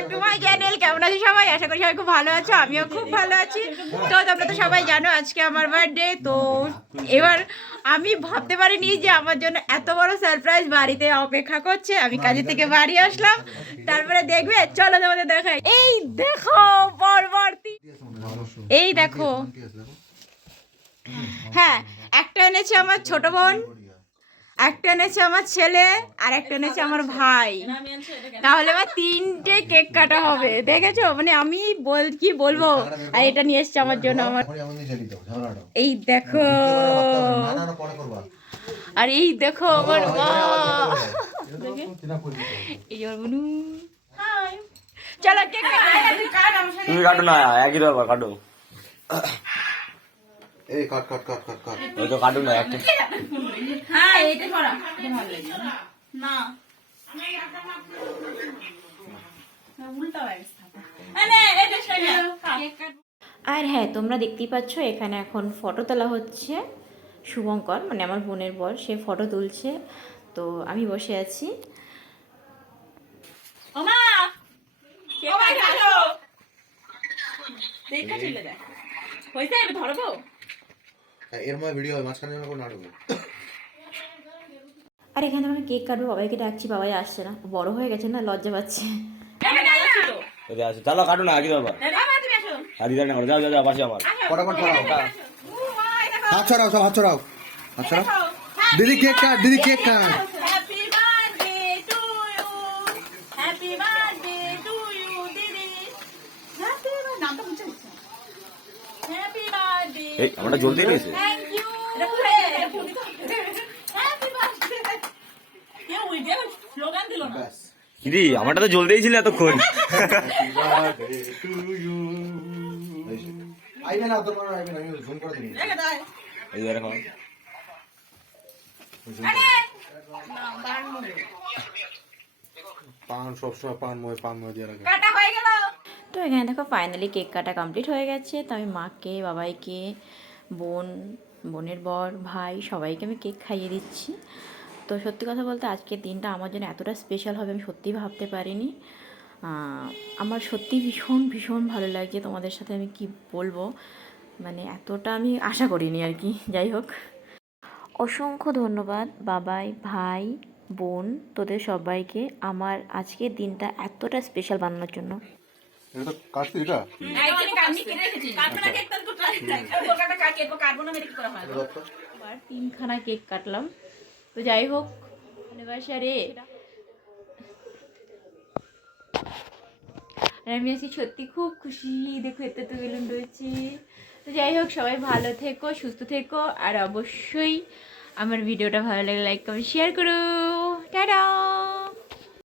Back to my channel. কেমন আছো সবাই? আশা করি সবাই খুব ভালো আছো, আমিও খুব ভালো আছি। তো তোমরা তো সবাই জানো আজকে আমার বার্থডে। তো এবার আমি ভাবতে পারিনি যে আমার জন্য এত বড় সারপ্রাইজ বাড়িতে অপেক্ষা করছে। আমি কাজে থেকে বাড়ি আসলাম, তারপরে দেখবে, চলো তোমাদের দেখাই। এই দেখো পরবর্তী, এই দেখো, হ্যাঁ একটা এনেছে আমার ছোট বোন, একটা এনেছে আমার ছেলে, আর একটা এনেছে আমার ভাই। তাহলে এবার 3টে কেক কাটা হবে, দেখেছো? মানে আমি কি বলবো। আর এটা নিয়ে এসছে আমার জন্য আমার, এই দেখো, আর এই দেখো আমার মা, এই যে আমার বোনু। চলো কেক তুমি কাটো না, একই দরকার কাটো। এই কাট কাট কাট কাট কাট ওই তো কাটো না একটা। হ্যাঁ এইটা ছড়া ভালো লাগে না, উল্টা হয়ে গেছে। আর হ্যাঁ, তোমরা দেখতেই পাচ্ছ এখানে এখন ফটো তোলা হচ্ছে। শুভঙ্কর মানে আমার বোনের বর, সে ফটো তুলছে। তো আমি বসে আছি। এর মধ্যে ভিডিও হয় মাঝখানে যেন কোনো নাটক। আর এখানে আমি কেক কাটবো, বাবাইকে ডাকছি, বাবাই আসছে না, বড় হয়ে গেছে না, লজ্জা পাচ্ছে। চলো কাটো না, একই দরকার। আর দিদা না, যাও যাও যাও, পাশে আমার। ফটাফট ছড়াও, হাত ছড়াও, সব হাত ছড়াও, হাত ছড়াও। দিদি কেক কাট, দিদি cake cut. Happy birthday to you, happy birthday to you দিদি, হ্যাপি বার্থডে। নামটা মুছে দিচ্ছি। Happy birthday. এই আমারটা জ্বলতেই নিয়েছে। Thank you. Happy birthday. কেউ উইডিও স্লোগান দিল না। দিদি আমারটা তো জ্বলতেই ছিল এতক্ষণ। আইবে না তো কোনো আইবে না, আমি জুম করে দিই। এই দেখো পান সবসময় পান ময় দিয়ে রাখে। কাটা হয়ে গেল। তো এখানে দেখো ফাইনালি কেক কাটা কমপ্লিট হয়ে গেছে। তো আমি মাকে, বাবাইকে, বোনের বর, ভাই সবাইকে আমি কেক খাইয়ে দিচ্ছি। তো সত্যি কথা বলতে আজকের দিনটা আমার জন্য এতটা স্পেশাল হবে আমি সত্যিই ভাবতে পারিনি। আমার সত্যি ভীষণ ভীষণ ভালো লাগছে, তোমাদের সাথে আমি কি বলবো, মানে এতটা আমি আশা করিনি আর কি। যাই হোক, অসংখ্য ধন্যবাদ বাবাই, ভাই, বোন, তোদের সবাইকে আমার আজকের দিনটা এতটা স্পেশাল বানানোর জন্য। এটা তো কাটছি এটা। আবার 3খানা কেক কাটলাম। তো যাই হোক, অ্যানিভার্সারি আমি আছি সত্যি খুব খুশি। দেখো এতে তো বেলুন রয়েছে। তো যাই হোক, সবাই ভালো থেকো, সুস্থ থেকো, আর অবশ্যই আমার ভিডিওটা ভালো লাগলে লাইক কমেন্ট শেয়ার করো। টাটা।